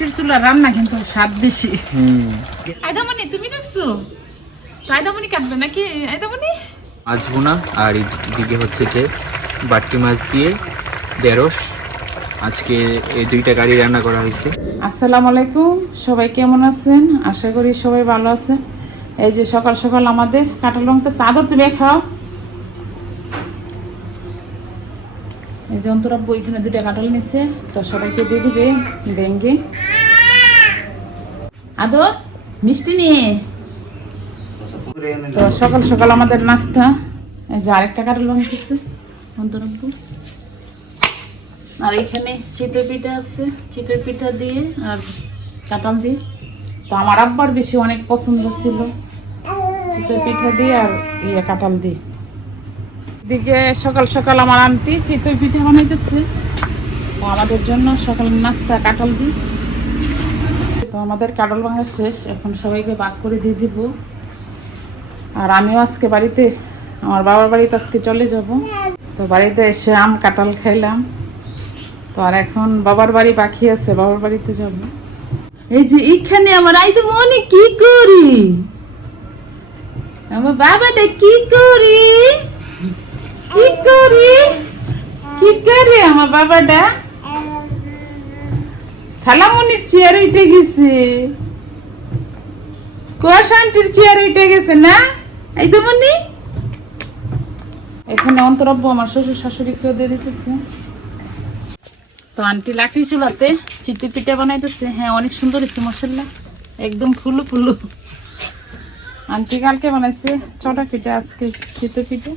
লাকড়ির চুলার রান্না কিন্তু স্বাদ বেশি। হুম। আয়দামণি তুমি দেখছ? আয়দামণি কাটবে নাকি? আয়দামণি? মাছ বোনা আর এদিকে হচ্ছে যে বাটকি মাছ দিয়ে ঢেঁড়স। আজকে এই দুইটা গাড়ি রান্না করা হয়েছে। আসসালামু আলাইকুম সবাই কেমন আছেন? আশা করি সবাই ভালো আছে এই যে সকাল সকাল আমাদের কাঁঠাল রং তো চাদর তুমি খাও। এই যে অন্তরাব্বু এখানে দুইটা কাঁঠাল নিচ্ছে তো সবাইকে দিয়ে দিবে ব্যাঙ্গে আদো মিষ্টি নিয়ে। তো সকাল সকাল আমাদের নাস্তা। যে আরেকটা কাঁঠাল ভাঙতেছে অন্তরাব্বু আর এখানে চিতই পিঠা আছে, চিতই পিঠা দিয়ে আর কাঁঠাল দিয়ে। তো আমার আব্বার বেশি অনেক পছন্দ ছিল চিতই পিঠা দিয়ে আর ইয়ে কাঁঠাল দিয়ে। দিকে সকাল সকাল আমার আন্টি চিতই পিঠা বানাইতেছে। আমাদের জন্য সকাল নাস্তা কাঁঠাল দিই তো আমাদের কাঁঠাল ভাঙা শেষ, এখন সবাইকে ভাগ করে দিয়ে দিব। আর আমিও আজকে বাড়িতে, আমার বাবার বাড়িতে আজকে চলে যাব। তো বাড়িতে এসে আম, কাঁঠাল খাইলাম। তো আর এখন বাবার বাড়ি বাকি আছে, বাবার বাড়িতে যাব। এই যে এখানে আমার আইতো মনে কি করি? আমার বাবাটা কি করি? কি করি? কি করে আমার বাবাটা? খালামনির চেয়ার উঠে গেছে চেয়ার উঠে গেছে না এই তো মনি এখানে অন্তরব্য আমার শ্বশুর দিয়ে দিতেছে তো আন্টি লাকড়ি চুলাতে পিঠা বানাইতেছে হ্যাঁ অনেক সুন্দর হয়েছে মশলা একদম ফুলু ফুলু আন্টি কালকে বানাইছে ছটা পিঠা আজকে চিত্তি পিঠা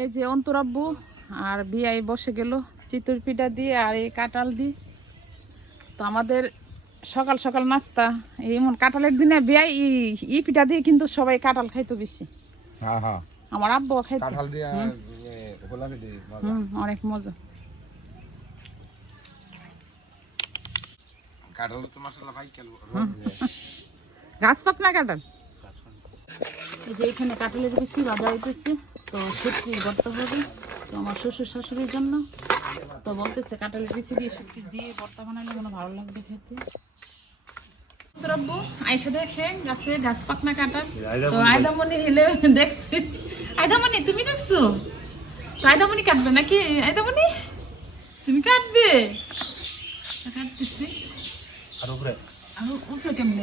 এই যে অন্তরাব্বু আর বিয়াই বসে গেল চিতই পিঠা দিয়ে আর এই কাঁঠাল দিয়ে তো আমাদের সকাল সকাল নাস্তা এমন কাঁঠালের দিনে বিয়াই ই- পিঠা দিয়ে কিন্তু সবাই কাঁঠাল খাইতো বেশি। হ্যাঁ হ্যাঁ। আমার আব্বু খাইতো। কাঁঠাল দিয়ে অনেক মজা। কাঁঠাল তো মশলা ভাই খেলব গাছ পাক না কাঁঠাল? এই যে এখানে কাঁঠালের বেশি বাজা হইতেছে তো শুটকি ভর্তা হবে। তো আমার শ্বশুর শাশুড়ির জন্য। তো বলতেছে কাঁঠালের বেশি দিয়ে শুটকি দিয়ে ভর্তা বানালে মনে ভালো লাগবে খেতে। দ্রব্য আইসা দেখে গাছে গাছ পাকনা কাঁঠাল তো আয়দামণি হেলে দেখছে। আয়দামণি তুমি দেখছ? তো আয়দামণি কাটবে নাকি? আয়দামণি তুমি কাটবে? কাটতেছি। আর উপরে? আর উপরে কেমনে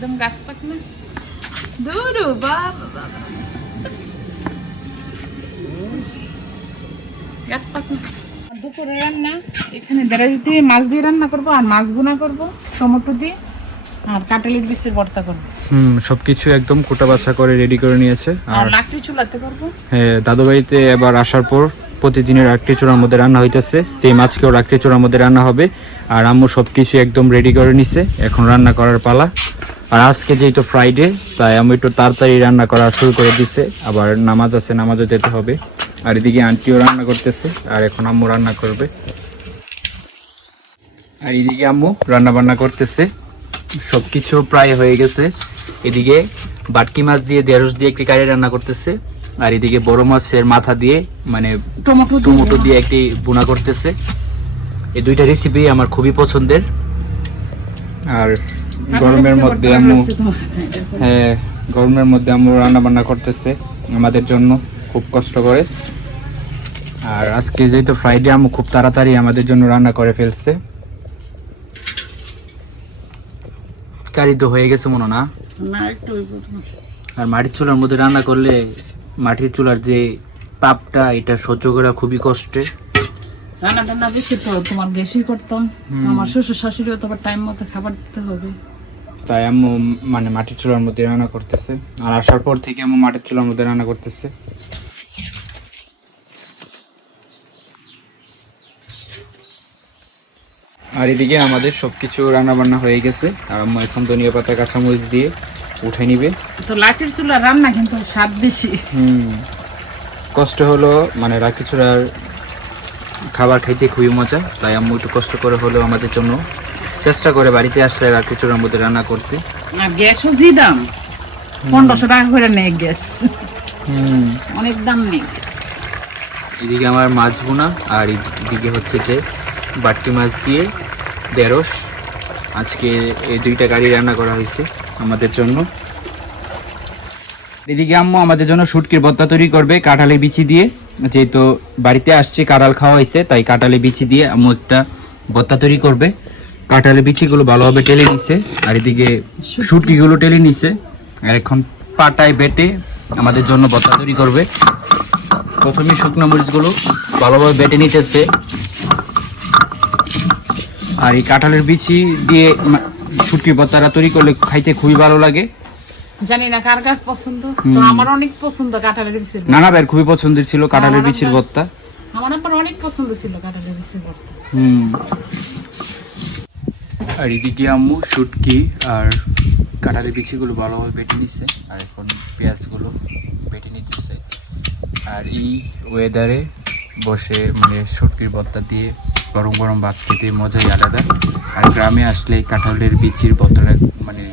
ঠিক আছে দশ টাকা ভুল একদম গাছ পাক না। দুপুরে রান্না এখানে দেড়াশ দিয়ে মাছ দিয়ে রান্না করব আর মাছ বোনা করব টমেটো দিয়ে আর কাঁঠালের বিষের ভর্তা করব। হুম সবকিছু একদম কোটা বাছা করে রেডি করে নিয়েছে। আর লাকড়ি চুলাতে করব। হ্যাঁ, দাদু বাড়িতে এবার আসার পর প্রতিদিনের রাত্রি চূড়ার মধ্যে রান্না হইতেছে। সেই মাছকেও রাত্রি চূড়ার মধ্যে রান্না হবে। আর আম্মু সবকিছু একদম রেডি করে নিছে। এখন রান্না করার পালা। আর আজকে যেহেতু ফ্রাইডে তাই আমি একটু তাড়াতাড়ি রান্না করা শুরু করে দিছে। আবার নামাজ আছে, নামাজও যেতে হবে। আর এদিকে আন্টিও রান্না করতেছে। আর এখন আম্মু রান্না করবে। আর এদিকে আম্মু রান্না বান্না করতেছে। সবকিছু প্রায় হয়ে গেছে। এদিকে বাটকি মাছ দিয়ে ঢেঁড়স দিয়ে একটি কারি রান্না করতেছে। আর এদিকে বড় মাছের মাথা দিয়ে মানে টমেটো টমেটো দিয়ে একটি বোনা করতেছে। এই দুইটা রেসিপি আমার খুবই পছন্দের। আর গরমের মধ্যে আম্মু হ্যাঁ গরমের মধ্যে আম্মু রান্না বান্না করতেছে আমাদের জন্য খুব কষ্ট করে। আর আজকে যেহেতু ফ্রাইডে আম্মু খুব তাড়াতাড়ি আমাদের জন্য রান্না করে ফেলছে। কারি তো হয়ে গেছে মনে না? না একটু আর মাটির চুলার মধ্যে রান্না করলে মাটির চুলার যে তাপটা এটা সহ্য করা খুবই কষ্টের। রান্না টান্না বেশি তো তোমার বেশি করতাম। আমার শ্বশুর শাশুড়িও তোমার টাইম মতো খাবার দিতে হবে। তাই আম্মু মানে মাটির চুলার মধ্যে রান্না করতেছে। আর আসার পর থেকে আম্মু মাটির চুলার মধ্যে রান্না করতেছে। আর এদিকে আমাদের সবকিছু রান্না বান্না হয়ে গেছে। আর আম্মু এখন ধনিয়া পাতা কাঁচামরিচ দিয়ে উঠে নিবে। তো লাঠির চুলা রান্না কিন্তু স্বাদ বেশি। হুম। কষ্ট হলো মানে রাখি চূড়ার খাবার খাইতে খুবই মজা। তাই আম্মু একটু কষ্ট করে হলেও আমাদের জন্য চেষ্টা করে বাড়িতে আসলে রাখি চূড়ার মধ্যে রান্না করতে। আর গ্যাসও যে দাম। পনেরোশো টাকা করে নেয় গ্যাস। হুম। অনেক দাম নেই এদিকে আমার মাছ বোনা আর এদিকে হচ্ছে যে বাটকি মাছ দিয়ে ঢেঁড়স আজকে এই দুইটা গাড়ি রান্না করা হয়েছে আমাদের জন্য। এদিকে আম্মু আমাদের জন্য শুটকির ভর্তা তৈরি করবে কাঁঠালে বিচি দিয়ে। যেহেতু বাড়িতে আসছে কাঁঠাল খাওয়া হয়েছে তাই কাঁঠালে বিচি দিয়ে আম্মু একটা ভর্তা তৈরি করবে। কাঁঠালে বিচিগুলো ভালোভাবে টেলে নিছে আর এদিকে শুটকিগুলো টেলে নিছে। আর এখন পাটায় বেটে আমাদের জন্য ভর্তা তৈরি করবে। প্রথমে শুকনো মরিচগুলো ভালোভাবে বেটে নিতেছে। আর এই কাঁঠালের বিচি দিয়ে শুটকি ভর্তাটা তৈরি করলে খাইতে খুবই ভালো লাগে। জানি না কার কার পছন্দ। তো আমার অনেক পছন্দ কাঁঠালের বিচির ভর্তা। নানা ভাইয়ের খুবই পছন্দের ছিল কাঁঠালের বিচির ভর্তা। আমার আবার অনেক পছন্দ ছিল কাঁঠালের বিচির ভর্তা। হুম। আর এদিকে আম্মু শুটকি আর কাঁঠালের বিচিগুলো ভালোভাবে বেটে নিচ্ছে আর এখন পেঁয়াজগুলো বেটে নিতেছে। আর এই ওয়েদারে বসে মানে শুটকির ভর্তা দিয়ে গরম গরম ভাত খেতে মজাই আলাদা। আর গ্রামে আসলে কাঁঠালের বিচির ভর্তাটা মানে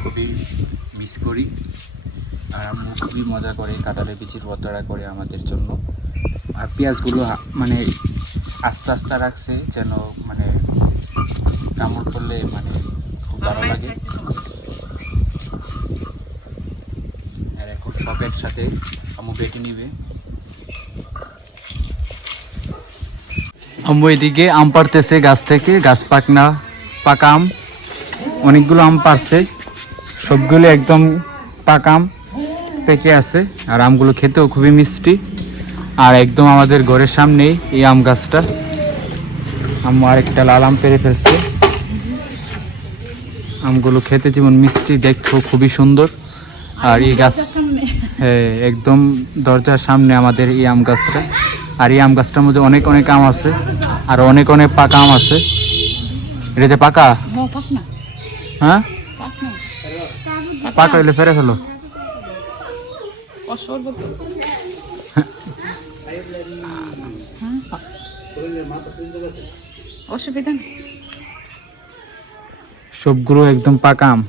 খুবই মিস করি। আর আম্মু খুবই মজা করে কাঁঠালের বিচির ভর্তাটা করে আমাদের জন্য। আর পেঁয়াজগুলো মানে আস্তে আস্তে রাখছে যেন মানে কামড় করলে মানে খুব ভালো লাগে। আর এখন সব একসাথে আম্মু বেটে নিবে। আম্মু এদিকে আম পারতেছে গাছ থেকে গাছ পাকনা পাকা আম অনেকগুলো আম পারছে সবগুলো একদম পাকা আম পেকে আছে আর আমগুলো খেতেও খুবই মিষ্টি। আর একদম আমাদের ঘরের সামনেই এই আম গাছটা। আম্মু আরেকটা লাল আম পেরে ফেলছে। আমগুলো খেতে যেমন মিষ্টি দেখতেও খুবই সুন্দর। আর এই গাছ হ্যাঁ একদম দরজার সামনে আমাদের এই আম গাছটা। আর এই আম গাছটার মধ্যে অনেক অনেক আম আছে আর অনেক অনেক পাকা আম আছে। এটা যে পাকা? হ্যাঁ পাক হ্যাঁ? পাক হইলে ফেরে ফেলো। হ্যাঁ, অসুবিধা সবগুলো একদম পাকা আম।